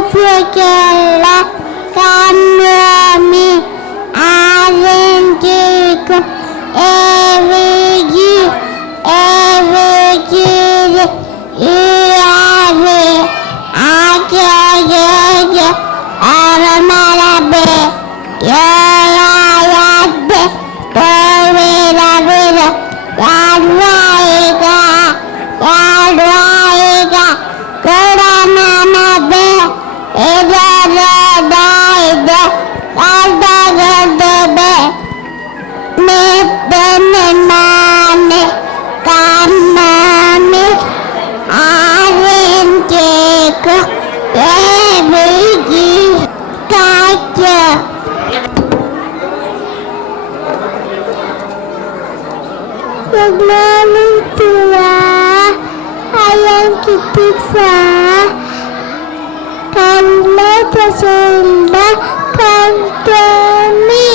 Africa, Kamrami, Aventicum, Evigi, Iave, Akage, Aramarabe, Yarayade, Povera, Yadwaiga, Kodananabe, Edadaida, Aldagadabe, Nipenimane, Kamami, Aventiko, Evigi, Kacha. Good morning, Tua. I am Kitisa. Come let us come to me.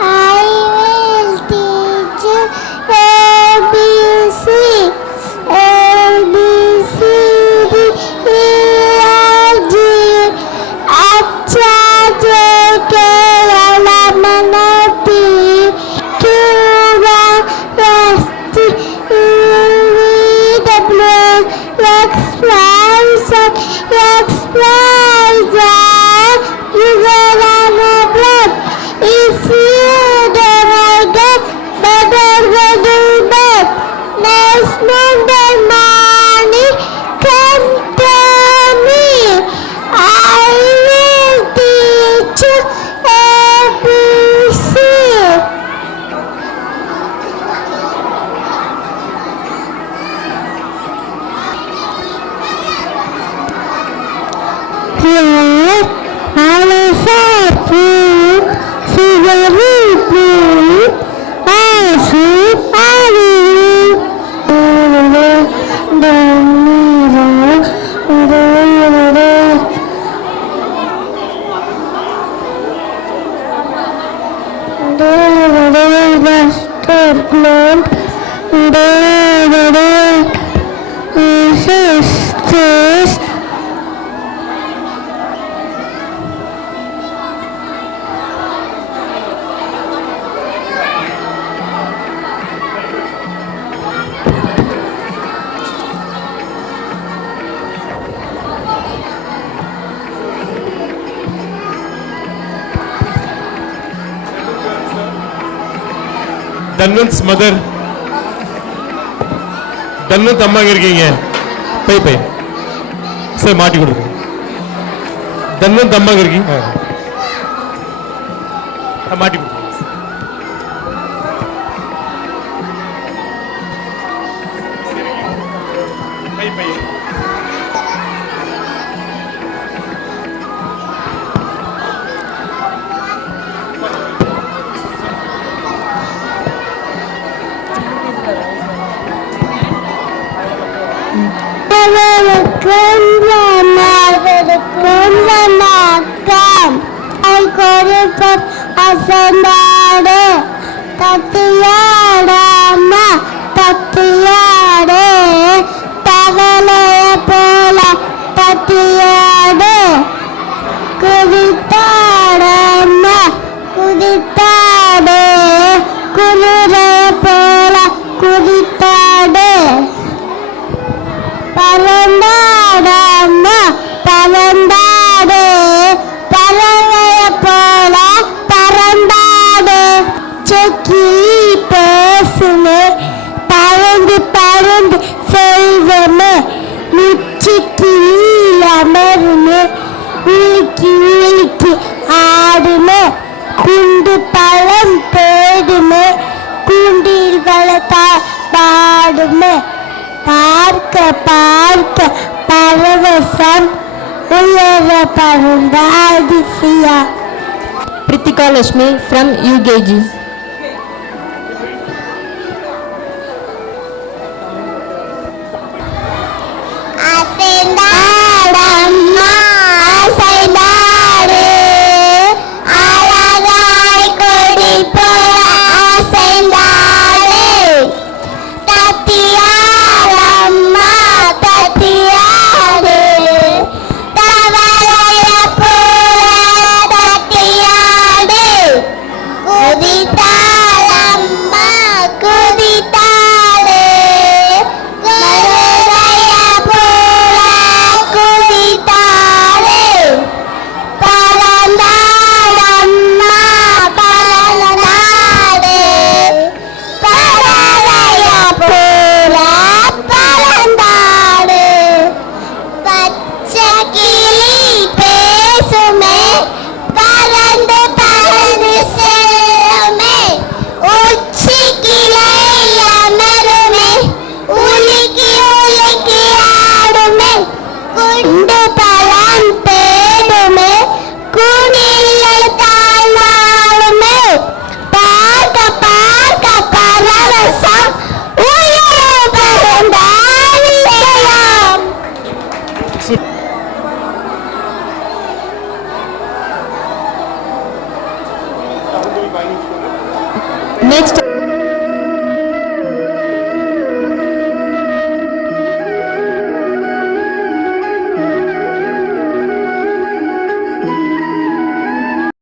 I will teach you ABC. ABC, D, E, F, G, Acha, J, K, L, M, N, P, Q, R, S, T, U, V, W, X, Y, Z, X, Y, Z. You will have a blood. If you don't like it, better do that. Next Monday morning, come to me. I will teach you ABC. Here, I will say to Dhanvan's mother. Dhanvan அம்மா எங்க இருக்கீங்க? Bye sir மாட்டி கொடுங்க. Dhanvan அம்மா எங்க இருக்கீங்க? மாட்டி கொடுங்க. பை Asandare, Tatiyadama, Tatiyade, Tagalaya Pola, Tatiyade, Kuditadama, Kuditade, Kuluraya Pola, Kuditade, Parandadama, Parandade, Parangaya Pola, Parandade, Cheki பேசுமே பறந்து பறந்து செல்வமே முச்சிக்கு அமருமே உலுக்கி உலுக்கி ஆடுமே குண்டு பழம் தேடுமே குண்டில் வளர்த்தால் பாடுமே பார்க்க பார்க்க பரவசம் உயர பறந்த Athisaya. Pritika Lakshmi from UKG. Tatiara, Next